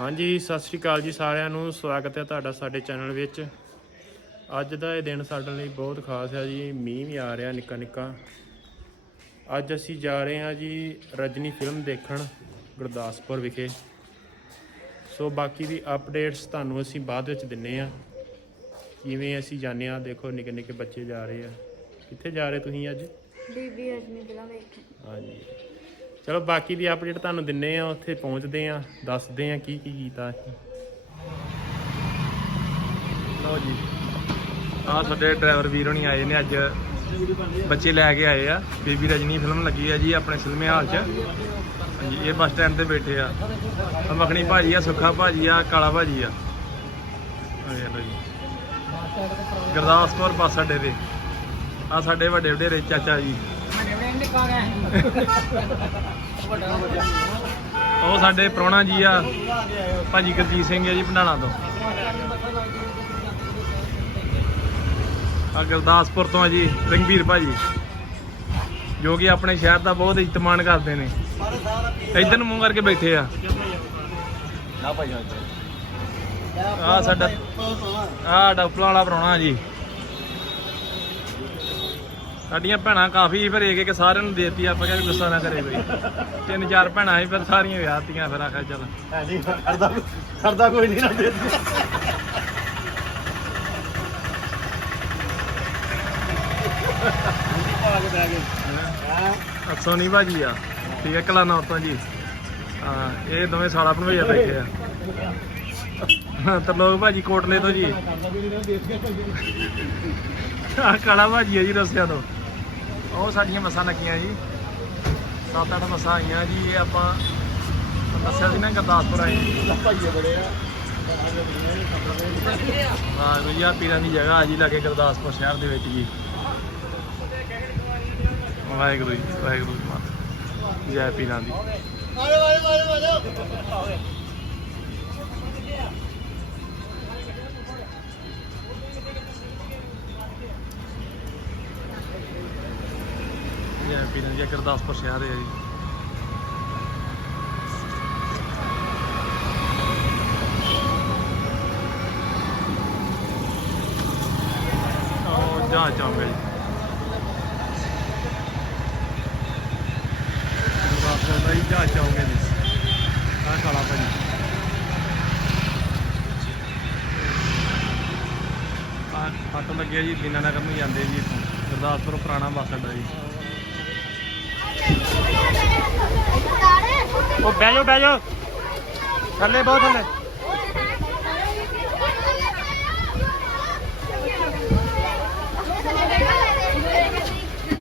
ਹਾਂਜੀ ਸਤਿ ਸ਼੍ਰੀ ਅਕਾਲ ਜੀ ਸਾਰਿਆਂ ਨੂੰ। ਸਵਾਗਤ ਹੈ ਤੁਹਾਡਾ ਸਾਡੇ ਚੈਨਲ ਵਿੱਚ। ਅੱਜ ਦਾ ਇਹ ਦਿਨ ਸਾਡੇ ਲਈ ਬਹੁਤ ਖਾਸ ਹੈ ਜੀ। ਮੀਂਹ ਵੀ ਆ ਰਿਹਾ ਨਿੱਕਾ ਨਿੱਕਾ। ਅੱਜ ਅਸੀਂ ਜਾ ਰਹੇ ਹਾਂ ਜੀ ਰਜਨੀ ਫਿਲਮ ਦੇਖਣ ਗੁਰਦਾਸਪੁਰ ਵਿਖੇ। ਸੋ ਬਾਕੀ ਦੀ ਅਪਡੇਟਸ ਤੁਹਾਨੂੰ ਅਸੀਂ ਬਾਅਦ ਵਿੱਚ ਦਿੰਨੇ ਆ ਕਿਵੇਂ ਅਸੀਂ ਜਾਂਦੇ ਆ ਦੇਖੋ ਨਿੱਕੇ ਨਿੱਕੇ ਬੱਚੇ ਜਾ ਰਹੇ ਆ। ਕਿੱਥੇ ਜਾ ਰਹੇ ਤੁਸੀਂ ਅੱਜ? ਬੀਬੀ ਰਜਨੀ ਫਿਲਮ ਵੇਖਣ। ਹਾਂਜੀ। ਚਲੋ ਬਾਕੀ ਦੀ ਅਪਡੇਟ ਤੁਹਾਨੂੰ ਦਿੰਨੇ ਆ, ਉੱਥੇ ਪਹੁੰਚਦੇ ਆ, ਦੱਸਦੇ ਆ ਕੀ ਕੀ ਕੀਤਾ ਅਸੀਂ। ਲਓ ਜੀ। ਆ ਸਾਡੇ ਡਰਾਈਵਰ ਵੀਰ ਹੋਣੀ ਆਏ ਨੇ ਅੱਜ। ਬੱਚੇ ਲੈ ਕੇ ਆਏ ਆ। ਬੀਬੀ ਰਜਨੀ ਫਿਲਮ ਲੱਗੀ ਆ ਜੀ ਆਪਣੇ ਸਿਨੇਮੇ ਹਾਲ 'ਚ। ਹਾਂਜੀ, ਇਹ ਬੱਸ ਸਟੈਂਡ ਤੇ ਬੈਠੇ ਆ। ਆ ਮੱਖਣੀ ਭਾਜੀ ਆ, ਸੁੱਖਾ ਭਾਜੀ ਆ, ਕਾਲਾ ਭਾਜੀ ਆ। ਆ ਲਓ ਜੀ। ਗੁਰਦਾਸਪੁਰ ਬੱਸ ਅੱਡੇ ਤੇ। ਆ ਸਾਡੇ ਵੱਡੇ ਵਡੇਰੇ ਚਾਚਾ ਜੀ। ਉਹ ਸਾਡੇ ਪ੍ਰਾਹੁਣਾ ਜੀ ਆ ਭਾਜੀ ਗੁਰਜੀਤ ਸਿੰਘ ਆ ਜੀ ਭੰਡਾਣਾ ਤੋਂ। ਆ ਗੁਰਦਾਸਪੁਰ ਤੋਂ ਆ ਜੀ ਰੰਗਵੀਰ ਭਾਜੀ। ਜੋ ਕਿ ਆਪਣੇ ਸ਼ਹਿਰ ਦਾ ਬਹੁਤ ਇੱਜ਼ਤਮਾਨ ਕਰਦੇ ਨੇ। ਇਧਰ ਨੂੰ ਮੂੰਹ ਕਰਕੇ ਬੈਠੇ ਆ। ਆ ਸਾਡਾ ਆ ਡਾਕਟਰਾਂ ਵਾਲਾ ਪ੍ਰਾਹੁਣਾ ਜੀ। ਸਾਡੀਆਂ ਭੈਣਾਂ ਕਾਫੀ ਫਿਰ ਇੱਕ ਇੱਕ ਸਾਰਿਆਂ ਨੂੰ ਦੇਤੀ ਆਪਾਂ ਕਹਿੰਦੇ ਗੁੱਸਾ ਨਾ ਕਰੇ ਬਈ ਤਿੰਨ ਚਾਰ ਭੈਣਾਂ ਸੀ ਫਿਰ ਸਾਰੀਆਂ ਵਿਆਹਤੀਆਂ ਫਿਰ ਆਖਿਆ ਚੱਲ। ਨਹੀਂ ਕਰਦਾ ਕਰਦਾ ਕੋਈ ਨਹੀਂ ਨਾ ਦੇ ਸੋਨੀ ਭਾਜੀ ਆ। ਠੀਕ ਹੈ ਕਲਾਨਾ ਤੋਂ ਜੀ। ਹਾਂ ਇਹ ਦੋਵੇਂ ਸਾਲਾ ਭਣਵਈਆ ਬੈਠੇ ਆ। ਹਾਂ, ਤਰਲੋਕ ਭਾਜੀ ਕੋਟਲੇ ਤੋਂ ਜੀ। ਆ ਕਾਲਾ ਭਾਜੀ ਆ ਜੀ ਰਸਿਆਂ ਤੋਂ। ਉਹ ਸਾਡੀਆਂ ਬੱਸਾਂ ਲੱਗੀਆਂ ਜੀ। ਸੱਤ ਅੱਠ ਬੱਸਾਂ ਆਈਆਂ ਜੀ, ਇਹ ਆਪਾਂ ਦੱਸਿਆ ਸੀ ਨਾ ਗੁਰਦਾਸਪੁਰ ਆਏ। ਜੀ। ਭਾਈਏ ਬੜੇ ਆ ਹਾਂ ਗੁਜੀਆ ਪੀਰਾਂ ਦੀ ਜਗ੍ਹਾ ਆ ਜੀ, ਲਾਗੇ ਗੁਰਦਾਸਪੁਰ ਸ਼ਹਿਰ ਦੇ ਵਿੱਚ ਜੀ। ਵਾਹਿਗੁਰੂ ਜੀ ਵਾਹਿਗੁਰੂ ਜੀ ਮਾਤਾ ਜੈ ਪੀਰਾਂ ਦੀ। ਆਜੋ ਆਜੋ ਆਜੋ ਆਜੋ ਜੈ ਪੀਰਾਂ ਦੀ ਗੁਰਦਾਸਪੁਰ ਸ਼ਹਿਰ ਹੈ ਜੀ। ਉਹ ਜਹਾਜ਼ ਚਾਉਂਗੇ ਜੀ। ਗੁਰਦਾਸਪੁਰ ਦਾ ਹੀ ਜਹਾਜ਼ ਚਾਉਂਗੇ ਜੀ। ਆਹ ਕਾਲਾ ਭਾਜੀ ਆ ਫੱਟ ਲੱਗਿਆ ਜੀ ਦੀਨਾਨਗਰ ਨੂੰ ਜਾਂਦੇ ਜੀ ਇੱਥੋਂ। ਗੁਰਦਾਸਪੁਰ ਪੁਰਾਣਾ ਬੱਸ ਅੱਡਾ ਜੀ। ਉਹ ਬਹਿ ਜਾਓ ਬਹਿ ਜਾਓ। ਥੱਲੇ ਬਹੁਤ ਥੱਲੇ।